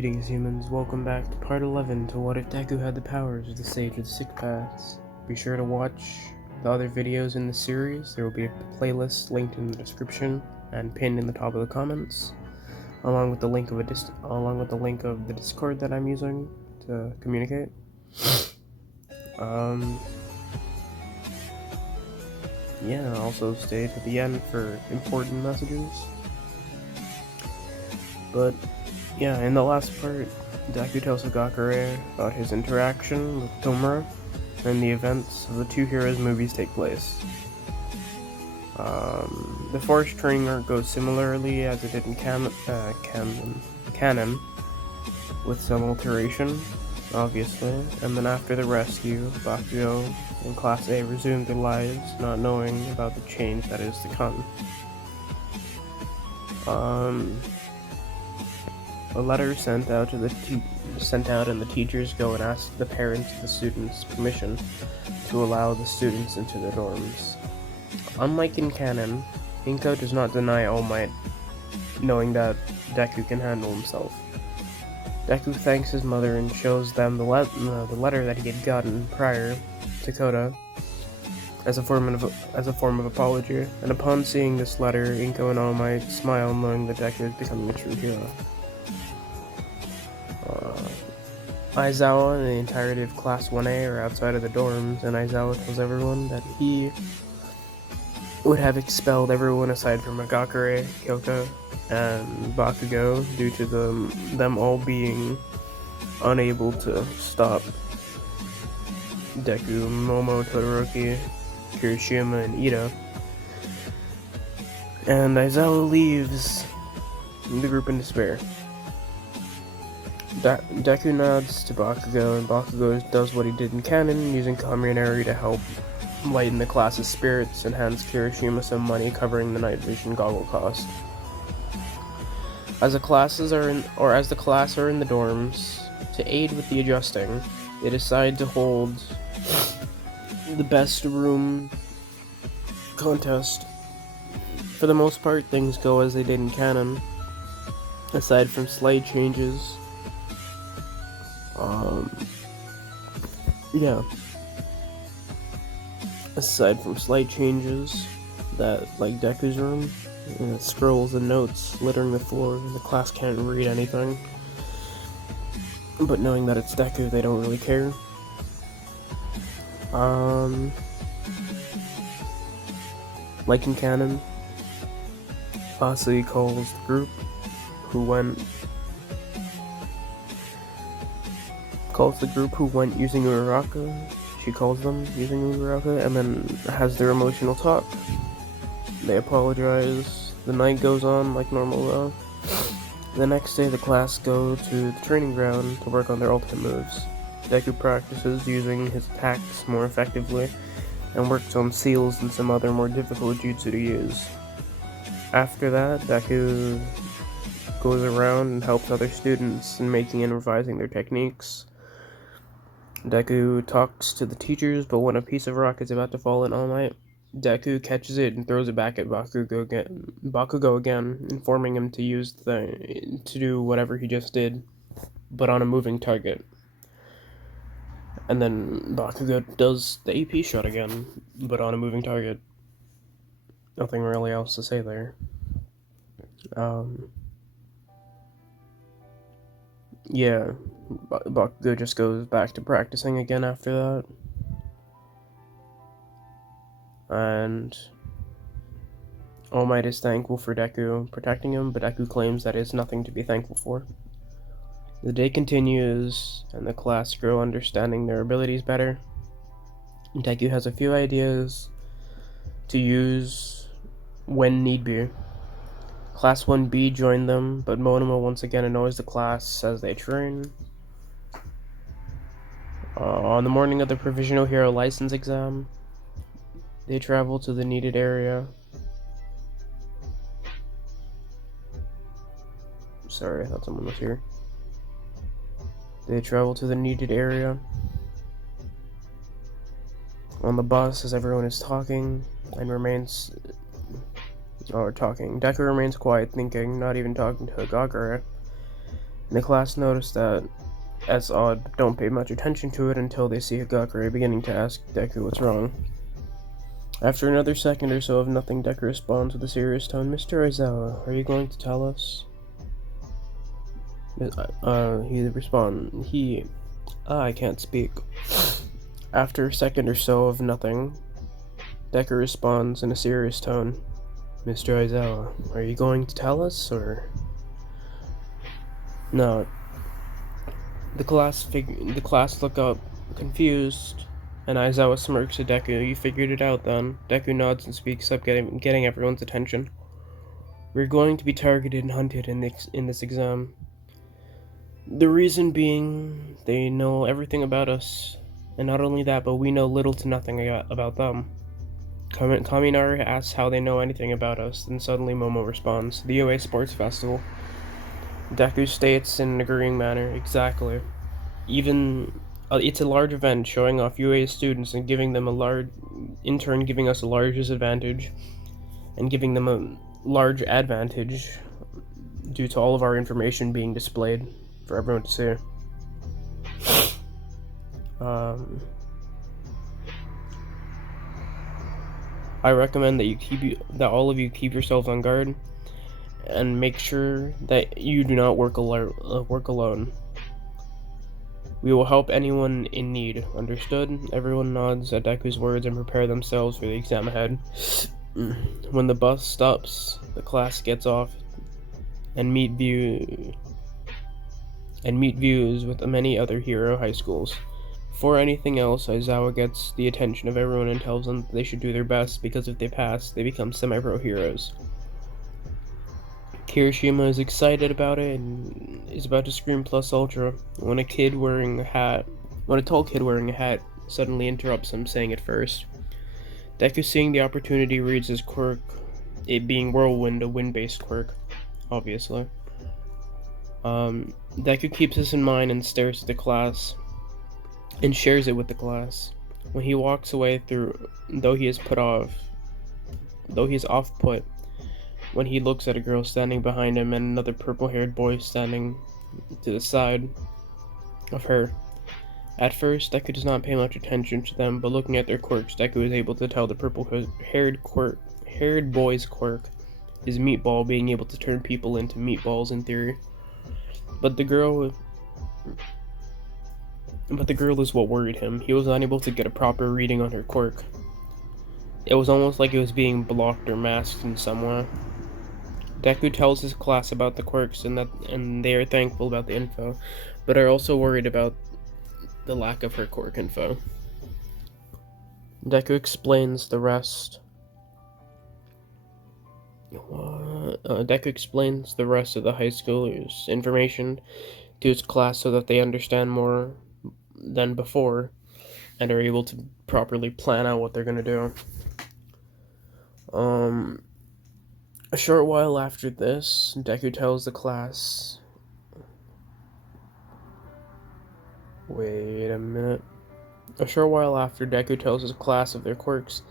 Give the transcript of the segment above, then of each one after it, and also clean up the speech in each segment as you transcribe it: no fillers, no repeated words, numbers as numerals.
Greetings, humans. Welcome back to part 11 to What If Deku Had the Powers of the Sage of the Six Paths. Be sure to watch the other videos in the series. There will be a playlist linked in the description and pinned in the top of the comments, along with the link of the Discord that I'm using to communicate. Also stay to the end for important messages. But in the last part, Deku tells Hagakure about his interaction with Tomura, and the events of the two heroes' movies take place. The forest training arc goes similarly as it did in canon, with some alteration, obviously, and then after the rescue, Bakugo and Class A resumed their lives, not knowing about the change that is to come. A letter sent out and the teachers go and ask the parents of the students permission to allow the students into their dorms. Unlike in canon, Inko does not deny All Might, knowing that Deku can handle himself. Deku thanks his mother and shows them the letter that he had gotten prior to Koda as a form of apology, and upon seeing this letter, Inko and All Might smile, knowing that Deku is becoming a true hero. Aizawa and the entirety of Class 1A are outside of the dorms, and Aizawa tells everyone that he would have expelled everyone aside from Hagakure, Kyoko, and Bakugo due to them all being unable to stop Deku, Momo, Todoroki, Kirishima, and Ida. And Aizawa leaves the group in despair. Deku nods to Bakugo, and Bakugo does what he did in canon, using communary to help lighten the class's spirits and hands Kirishima some money covering the night vision goggle cost. As the class are in the dorms, to aid with the adjusting, they decide to hold the best room contest. For the most part, things go as they did in canon, aside from slight changes. Aside from slight changes, that, like Deku's room, scrolls and notes littering the floor, and the class can't read anything. But knowing that it's Deku, they don't really care. Like in canon, Asui calls the group who went using Uraraka. She calls them using Uraraka, and then has their emotional talk. They apologize. The night goes on like normal though. The next day the class go to the training ground to work on their ultimate moves. Deku practices using his attacks more effectively, and works on seals and some other more difficult jutsu to use. After that, Deku goes around and helps other students in making and revising their techniques. Deku talks to the teachers, but when a piece of rock is about to fall in All Might, Deku catches it and throws it back at Bakugo again, informing him to do whatever he just did, but on a moving target. And then Bakugo does the AP shot again, but on a moving target. Nothing really else to say there. Bakugo just goes back to practicing again after that. And All Might is thankful for Deku protecting him, but Deku claims that is nothing to be thankful for. The day continues, and the class grow understanding their abilities better. Deku has a few ideas to use when need be. Class 1B joined them, but Monoma once again annoys the class as they train. On the morning of the Provisional Hero License exam, they travel to the needed area. Sorry, I thought someone was here. They travel to the needed area. On the bus, as everyone is talking, Deku remains quiet, thinking, not even talking to Hagakure. The class noticed that as odd, but don't pay much attention to it until they see Hagakure beginning to ask Deku what's wrong. After another second or so of nothing, Deku responds with a serious tone, "Mr. Aizawa, are you going to tell us?" I can't speak. After a second or so of nothing, Deku responds in a serious tone, "Mr. Aizawa, are you going to tell us, or?" No. The class look up, confused, and Aizawa smirks at Deku. "You figured it out then." Deku nods and speaks up, getting everyone's attention. "We're going to be targeted and hunted in this exam. The reason being, they know everything about us. And not only that, but we know little to nothing about them." Kaminari asks how they know anything about us, then suddenly Momo responds, "The UA Sports Festival." Deku states in an agreeing manner, "Exactly. It's a large event showing off UA students and giving them in turn giving us a large disadvantage, and giving them a large advantage due to all of our information being displayed for everyone to see." I recommend that all of you keep yourselves on guard and make sure that you do not work alone. We will help anyone in need. Understood? Everyone nods at Deku's words and prepare themselves for the exam ahead. When the bus stops, the class gets off and meet views with many other hero high schools. Before anything else, Aizawa gets the attention of everyone and tells them that they should do their best, because if they pass, they become semi-pro heroes. Kirishima is excited about it and is about to scream plus ultra when a tall kid wearing a hat suddenly interrupts him, saying it first. Deku, seeing the opportunity, reads his quirk, it being Whirlwind, a wind-based quirk, obviously. Deku keeps this in mind and stares at the class, and shares it with the class. When he walks away though he is off-put, when he looks at a girl standing behind him and another purple-haired boy standing to the side of her. At first, Deku does not pay much attention to them, but looking at their quirks, Deku is able to tell the purple-haired boy's quirk is Meatball, being able to turn people into meatballs in theory. But the girl is what worried him. He was unable to get a proper reading on her quirk. It was almost like it was being blocked or masked in some way. Deku tells his class about the quirks and they are thankful about the info, but are also worried about the lack of her quirk info. Deku explains the rest of the high schoolers' information to his class so that they understand more than before and are able to properly plan out what they're going to do. A short while after this, Deku tells the class... Wait a minute. A short while after Deku tells his class of their quirks,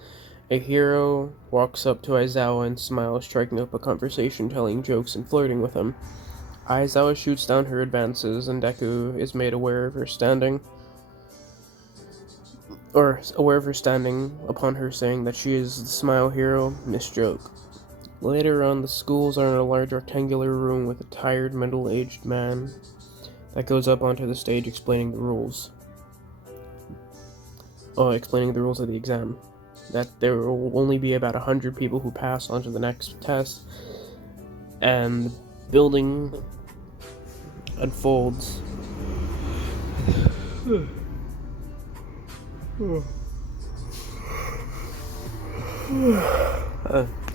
a hero walks up to Aizawa and smiles, striking up a conversation, telling jokes and flirting with him. Aizawa shoots down her advances, and Deku is made aware of her standing upon her saying that she is the smile hero, Miss Joke. Later on, the schools are in a large rectangular room with a tired, middle-aged man that goes up onto the stage explaining the rules of the exam. That there will only be about 100 people who pass on to the next test, and the building unfolds.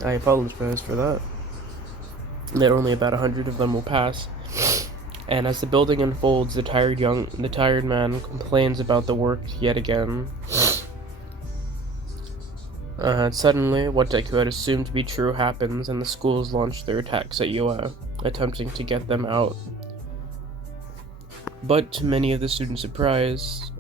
I apologize for that. That only about 100 of them will pass. And as the building unfolds, the tired man complains about the work yet again. Suddenly, what Deku had assumed to be true happens, and the schools launch their attacks at UA, attempting to get them out. But to many of the students' surprise,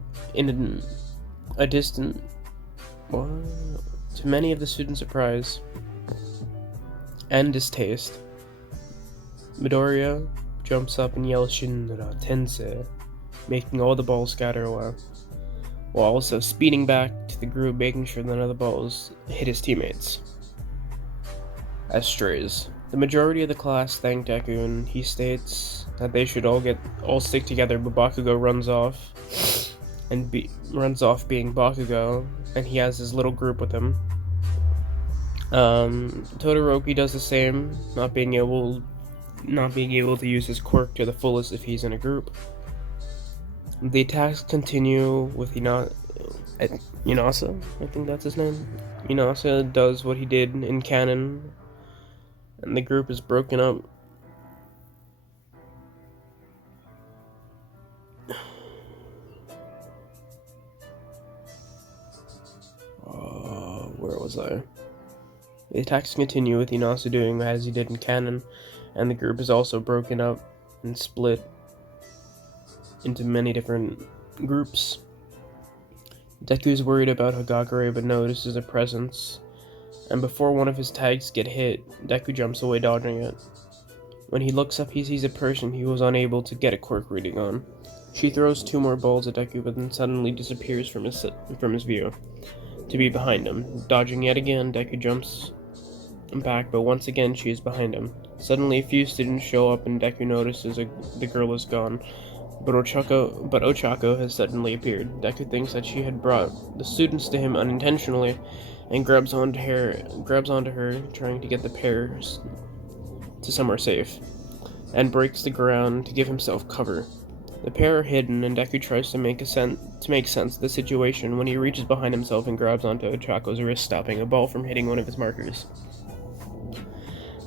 and distaste, Midoriya, jumps up and yells Shinra Tensei, making all the balls scatter away, while also speeding back to the group, making sure none of the balls hit his teammates. As strays, the majority of the class thank Deku, and he states that they should all stick together, but Bakugo runs off being Bakugo, and he has his little group with him. Todoroki does the same, not being able to use his quirk to the fullest if he's in a group. The attacks continue with Inasa, I think that's his name. Inasa does what he did in canon, and the group is broken up. Where was I? The attacks continue with Inasa doing as he did in canon, and the group is also broken up and split into many different groups. Deku is worried about Hagakure but notices a presence, and before one of his tags get hit, Deku jumps away dodging it. When he looks up, he sees a person he was unable to get a quirk reading on. She throws 2 more balls at Deku but then suddenly disappears from his view, to be behind him. Dodging yet again, Deku jumps back, but once again she is behind him. Suddenly a few students show up and Deku notices the girl is gone, but Ochako has suddenly appeared. Deku thinks that she had brought the students to him unintentionally and grabs onto her, trying to get the pairs to somewhere safe, and breaks the ground to give himself cover. The pair are hidden, and Deku tries to make sense of the situation when he reaches behind himself and grabs onto Ochako's wrist, stopping a ball from hitting one of his markers.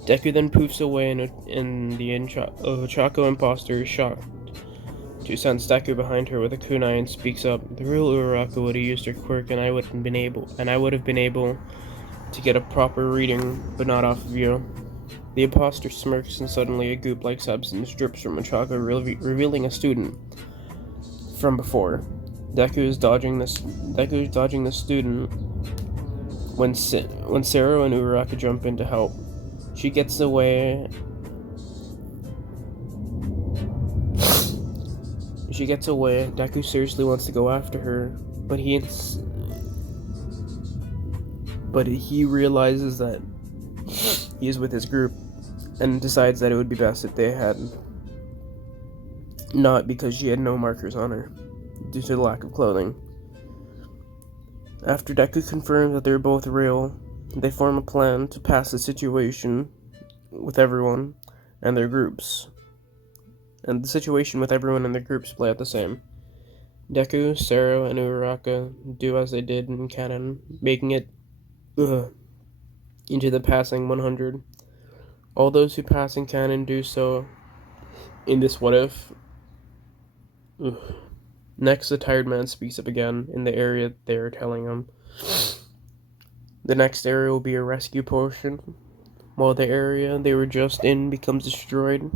Deku then poofs away, and the Ochako imposter is shocked to sense Deku behind her with a kunai and speaks up. The real Uraraka would have used her quirk, and I would have been able to get a proper reading, but not off of you. The imposter smirks, and suddenly a goop-like substance drips from Ochako, revealing a student from before. Deku is dodging the student when Sero and Uraraka jump in to help. She gets away. Deku seriously wants to go after her, but he realizes that he is with his group and decides that it would be best if they had not, because she had no markers on her due to the lack of clothing. After Deku confirms that they're both real, they form a plan to pass the situation with everyone and their groups. And the situation with everyone in their groups play out the same. Deku, Sero, and Uraraka do as they did in canon, making it into the passing 100. All those who pass in canon do so in this what if. Next, the tired man speaks up again in the area they are telling him. The next area will be a rescue portion, while the area they were just in becomes destroyed.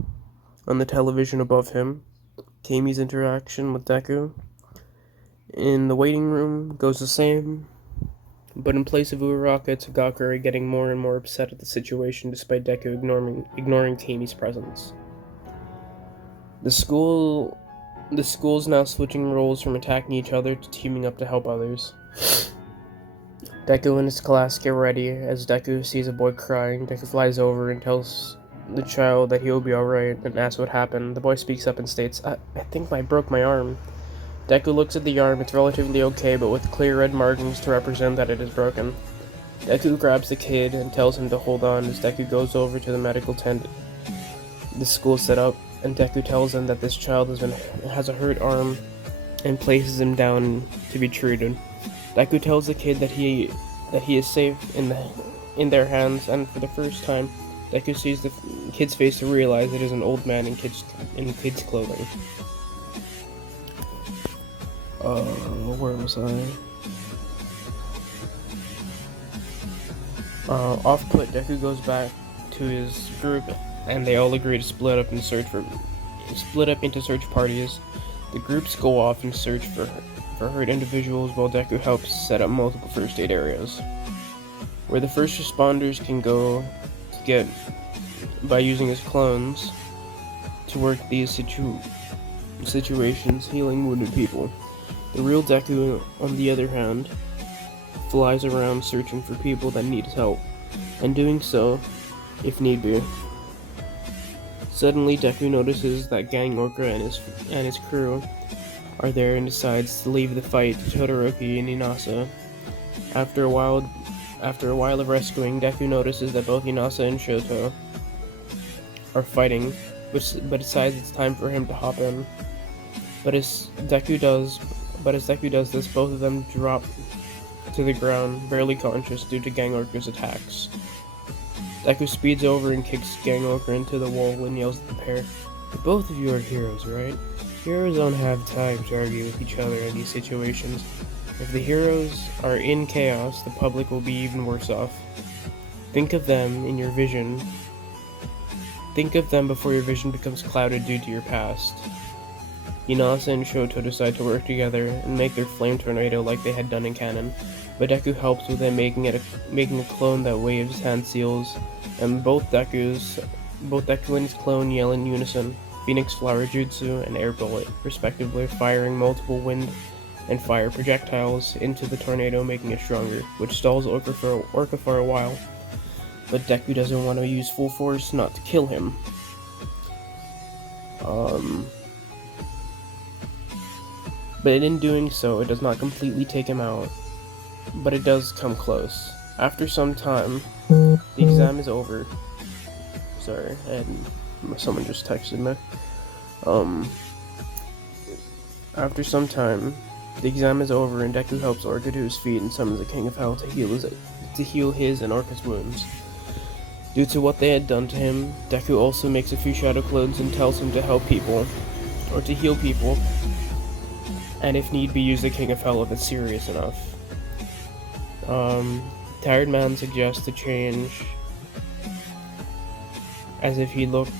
On the television above him, Kami's interaction with Deku in the waiting room goes the same, but in place of Uraraka, it's Hagakure getting more and more upset at the situation despite Deku ignoring Kami's presence. The school's now switching roles from attacking each other to teaming up to help others. Deku and his class get ready. As Deku sees a boy crying, Deku flies over and tells the child that he will be alright and asks what happened. The boy speaks up and states, I think I broke my arm. Deku looks at the arm. It's relatively okay, but with clear red markings to represent that it is broken. Deku grabs the kid and tells him to hold on as Deku goes over to the medical tent the school set up, and Deku tells him that this child has a hurt arm and places him down to be treated. Deku tells the kid that he is safe in their hands, and for the first time, Deku sees the kid's face to realize it is an old man in kid's clothing. Where was I? Off-put, Deku goes back to his group, and they all agree to split up into search parties. The groups go off and search for hurt individuals, while Deku helps set up multiple first aid areas, where the first responders can go to get by using his clones to work these situations, healing wounded people. The real Deku, on the other hand, flies around searching for people that need his help, and doing so, if need be. Suddenly, Deku notices that Gang Orca and his crew are there and decides to leave the fight to Todoroki and Inasa. After a while of rescuing, Deku notices that both Inasa and Shoto are fighting, but decides it's time for him to hop in. But as Deku does this, both of them drop to the ground, barely conscious due to Gang Orca's attacks. Deku speeds over and kicks Gang Orca into the wall and yells at the pair, "Both of you are heroes, right? Heroes don't have time to argue with each other in these situations. If the heroes are in chaos, the public will be even worse off. Think of them in your vision. Think of them before your vision becomes clouded due to your past." Inasa and Shoto decide to work together and make their flame tornado like they had done in canon, but Deku helps with them making a clone that waves hand seals, and both Deku and his clone yell in unison, Phoenix Flower Jutsu and Air Bullet, respectively, firing multiple wind and fire projectiles into the tornado, making it stronger, which stalls Orca for a while. But Deku doesn't want to use full force not to kill him. But in doing so, it does not completely take him out, but it does come close. After some time, the exam is over. Sorry, someone just texted me. After some time, the exam is over and Deku helps Orca to his feet and summons the King of Hell to heal his and Orca's wounds. Due to what they had done to him, Deku also makes a few shadow clones and tells him to help people, or to heal people, and if need be use the King of Hell if it's serious enough. Tired Man suggests a change, as if he looked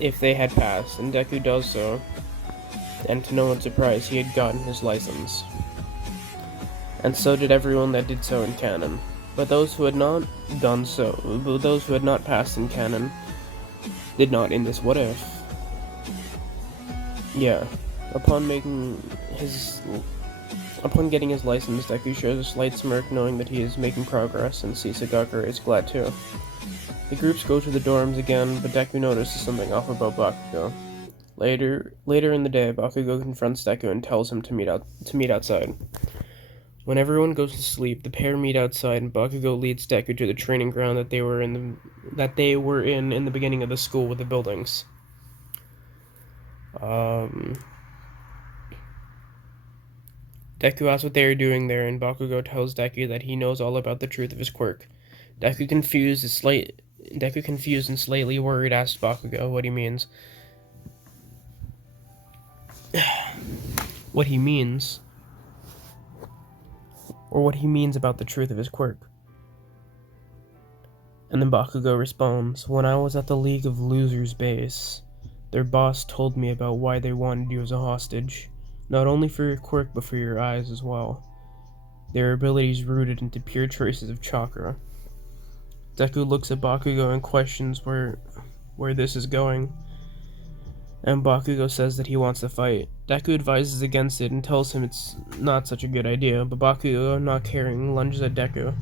if they had passed, and Deku does so, and to no one's surprise, he had gotten his license. And so did everyone that did so in canon. But those who had not passed in canon did not in this what if. Yeah, upon getting his license, Deku shows a slight smirk knowing that he is making progress, and Sisagakure is glad too. The groups go to the dorms again, but Deku notices something off about Bakugo. Later in the day, Bakugo confronts Deku and tells him to meet outside. When everyone goes to sleep, the pair meet outside, and Bakugo leads Deku to the training ground that they were in the beginning of the school with the buildings. Deku asks what they are doing there, and Bakugo tells Deku that he knows all about the truth of his quirk. Deku, confused and slightly worried, asks Bakugo what he means. What he means about the truth of his quirk. And then Bakugo responds, "When I was at the League of Losers base, their boss told me about why they wanted you as a hostage. Not only for your quirk, but for your eyes as well. Their abilities rooted into pure traces of chakra." Deku looks at Bakugo and questions where this is going, and Bakugo says that he wants to fight. Deku advises against it and tells him it's not such a good idea, but Bakugo, not caring, lunges at Deku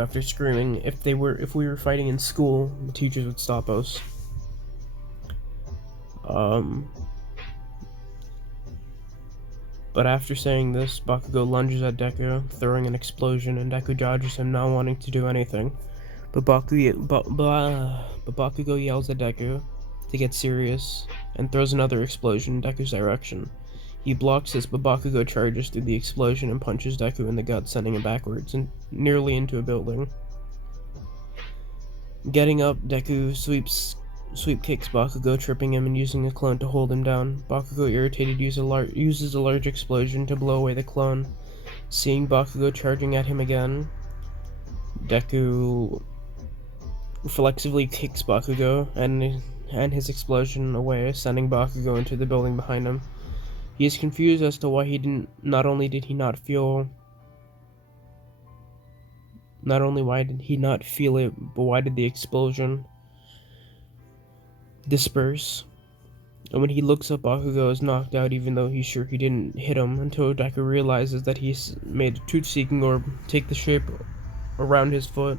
after screaming, if we were fighting in school, the teachers would stop us. But after saying this, Bakugo lunges at Deku, throwing an explosion, and Deku dodges him, not wanting to do anything. But Bakugo yells at Deku to get serious, and throws another explosion in Deku's direction. He blocks this, but Bakugo charges through the explosion and punches Deku in the gut, sending him backwards, and nearly into a building. Getting up, Deku sweep kicks Bakugo, tripping him and using a clone to hold him down. Bakugo, irritated, uses a large explosion to blow away the clone. Seeing Bakugo charging at him again, Deku reflexively kicks Bakugo and his explosion away, sending Bakugo into the building behind him. He is confused as to why not only did he not feel Not only why did he not feel it, but why did the explosion disperse? And when he looks up, Bakugo is knocked out even though he's sure he didn't hit him, until Deku realizes that he's made a truth-seeking orb take the shape around his foot.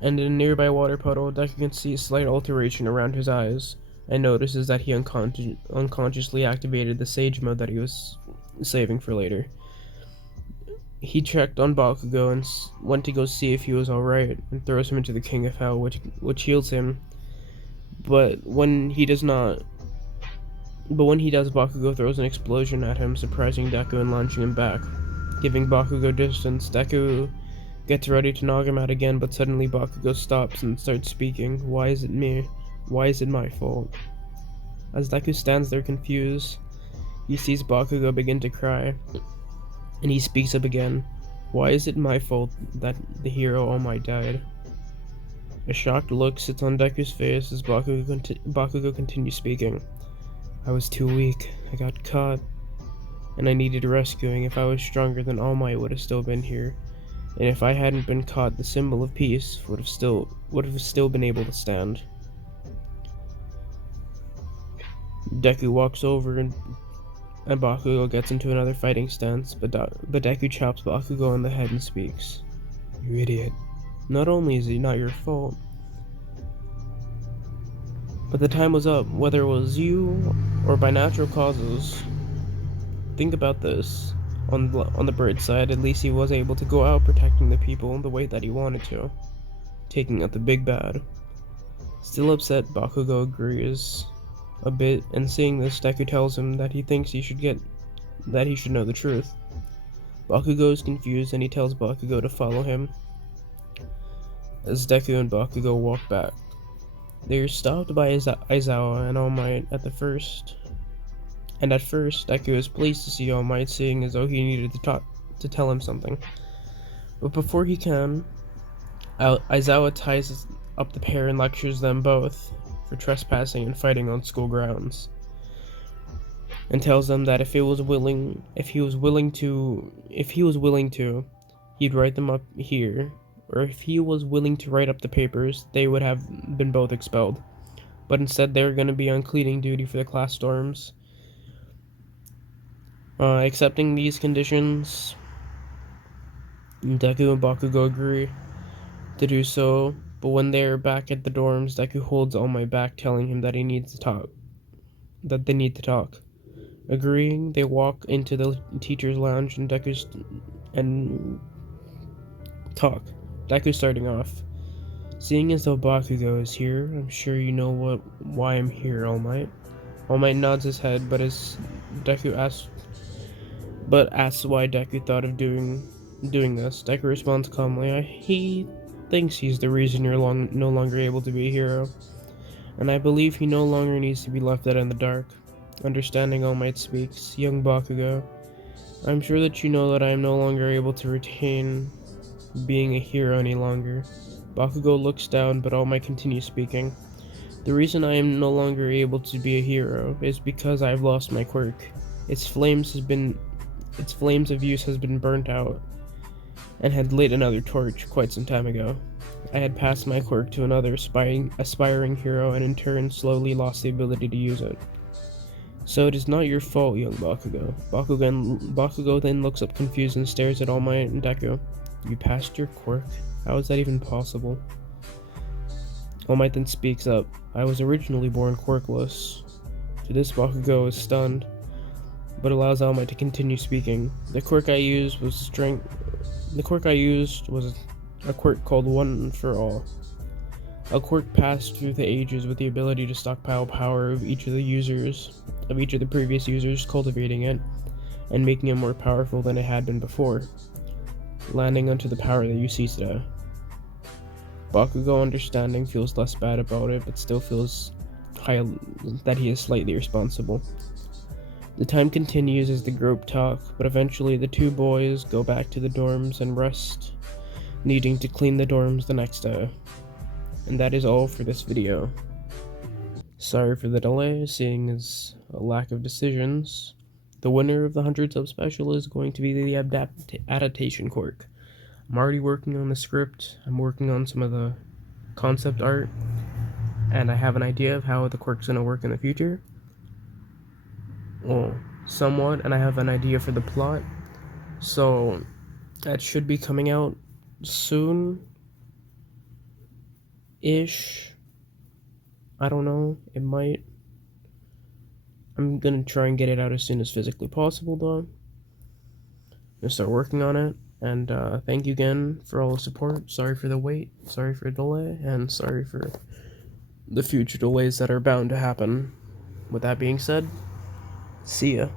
And in a nearby water puddle, Deku can see a slight alteration around his eyes, and notices that he unconsciously activated the Sage mode that he was saving for later. He checked on Bakugo and went to go see if he was alright, and throws him into the King of Hell, which heals him. But when he does, Bakugo throws an explosion at him, surprising Deku and launching him back. Giving Bakugo distance, Deku gets ready to knock him out again, but suddenly Bakugo stops and starts speaking. Why is it me? Why is it my fault? As Deku stands there confused, he sees Bakugo begin to cry, and he speaks up again. Why is it my fault that the hero All Might died? A shocked look sits on Deku's face as Bakugo continues speaking. I was too weak, I got caught, and I needed rescuing. If I was stronger, then All Might would have still been here. And if I hadn't been caught, the symbol of peace would have still been able to stand. Deku walks over and Bakugo gets into another fighting stance, but Deku chops Bakugo on the head and speaks. You idiot. Not only is it not your fault, but the time was up, whether it was you or by natural causes. Think about this. On the bright side, at least he was able to go out protecting the people the way that he wanted to, taking out the big bad. Still upset, Bakugo agrees a bit, and seeing this, Deku tells him that he thinks he should know the truth. Bakugo is confused, and he tells Bakugo to follow him. As Deku and Bakugo walk back, they are stopped by Aizawa and All Might at first, Deku is pleased to see All Might, seeing as though he needed to tell him something. But before he can, Aizawa ties up the pair and lectures them both for trespassing and fighting on school grounds, and tells them that if he was willing to, he'd write them up here, or if he was willing to write up the papers, they would have been both expelled. But instead, they were going to be on cleaning duty for the class dorms. Accepting these conditions, Deku and Bakugo agree to do so, but when they're back at the dorms, Deku holds All Might back, telling him that they need to talk. Agreeing, they walk into the teacher's lounge and talk. Deku's starting off. Seeing as though Bakugo is here, I'm sure you know why I'm here, All Might. All Might nods his head, but asks why Deku thought of doing this. Deku responds calmly, he thinks he's the reason you're no longer able to be a hero, and I believe he no longer needs to be left out in the dark. Understanding, All Might speaks. Young Bakugo, I'm sure that you know that I am no longer able to retain being a hero any longer. Bakugo looks down, but All Might continues speaking. The reason I am no longer able to be a hero is because I have lost my quirk. Its flames of use has been burnt out, and had lit another torch quite some time ago. I had passed my quirk to another aspiring hero, and in turn slowly lost the ability to use it. So it is not your fault, young Bakugo. Bakugo then looks up confused and stares at All Might and Deku. You passed your quirk? How is that even possible? All Might then speaks up. I was originally born quirkless. To this, Bakugo is stunned, but allows All Might to continue speaking. The quirk I used was a quirk called One for All. A quirk passed through the ages with the ability to stockpile power of each of the previous users, cultivating it, and making it more powerful than it had been before, landing onto the power that you see today. Bakugo, understanding, feels less bad about it, but still feels that he is slightly responsible. The time continues as the group talk, but eventually the two boys go back to the dorms and rest, needing to clean the dorms the next day. And that is all for this video. Sorry for the delay, seeing as a lack of decisions. The winner of the 100 sub special is going to be the adaptation quirk. I'm already working on the script. I'm working on some of the concept art, and I have an idea of how the quirk's gonna work in the future. Well, somewhat, and I have an idea for the plot. So that should be coming out soon ish. I don't know. It might. I'm gonna try and get it out as soon as physically possible, though. I'm gonna start working on it. And thank you again for all the support. Sorry for the wait. Sorry for the delay. And sorry for the future delays that are bound to happen. With that being said, see ya.